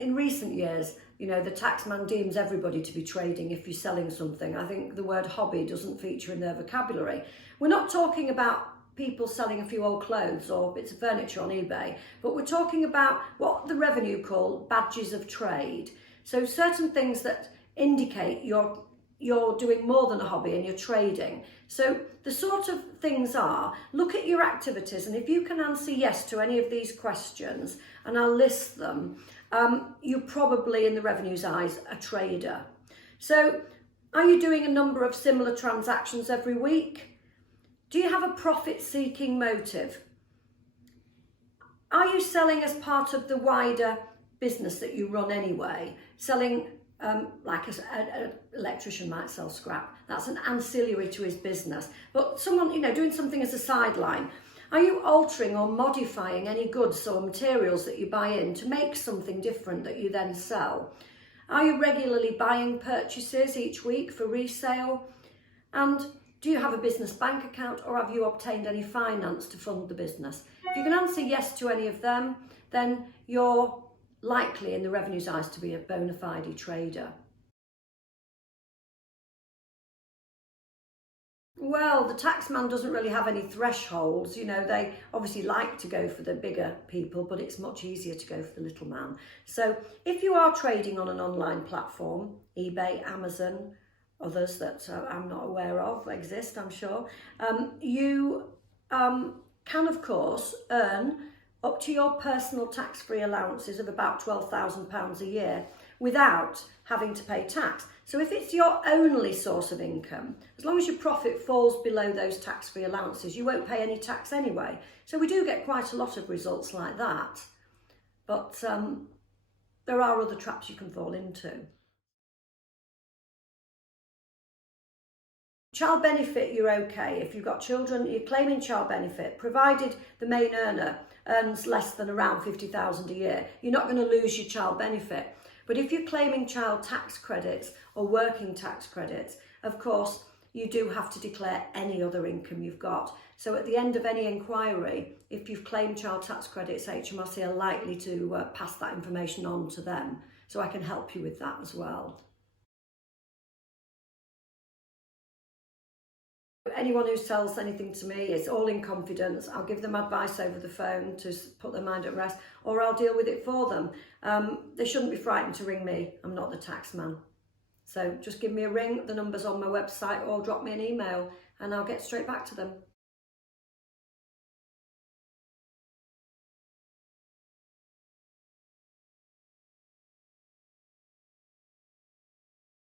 In recent years, the taxman deems everybody to be trading if you're selling something. I think the word hobby doesn't feature in their vocabulary. We're not talking about people selling a few old clothes or bits of furniture on eBay, but we're talking about what the revenue call badges of trade. So certain things that indicate you're doing more than a hobby and you're trading. So the sort of things are, look at your activities, and if you can answer yes to any of these questions, and I'll list them, you're probably, in the revenue's eyes, a trader. So are you doing a number of similar transactions every week? Do you have a profit-seeking motive? Are you selling as part of the wider business that you run anyway? Selling, like an electrician might sell scrap. That's an ancillary to his business. But someone, doing something as a sideline. Are you altering or modifying any goods or materials that you buy in to make something different that you then sell? Are you regularly buying purchases each week for resale? And do you have a business bank account, or have you obtained any finance to fund the business? If you can answer yes to any of them, then you're likely, in the revenue's eyes, to be a bona fide trader. Well, the taxman doesn't really have any thresholds. They obviously like to go for the bigger people, but it's much easier to go for the little man. So if you are trading on an online platform, eBay, Amazon, others that I'm not aware of exist, I'm sure, you can, of course, earn up to your personal tax-free allowances of about £12,000 a year without having to pay tax. So if it's your only source of income, as long as your profit falls below those tax-free allowances, you won't pay any tax anyway. So we do get quite a lot of results like that. But there are other traps you can fall into. Child benefit, you're okay. If you've got children, you're claiming child benefit, provided the main earner earns less than around 50,000 a year. You're not going to lose your child benefit. But if you're claiming child tax credits or working tax credits, of course, you do have to declare any other income you've got. So at the end of any inquiry, if you've claimed child tax credits, HMRC are likely to pass that information on to them. So I can help you with that as well. Anyone who sells anything to me, it's all in confidence. I'll give them advice over the phone to put their mind at rest, or I'll deal with it for them. They shouldn't be frightened to ring me. I'm not the tax man. So just give me a ring, the number's on my website, or drop me an email and I'll get straight back to them.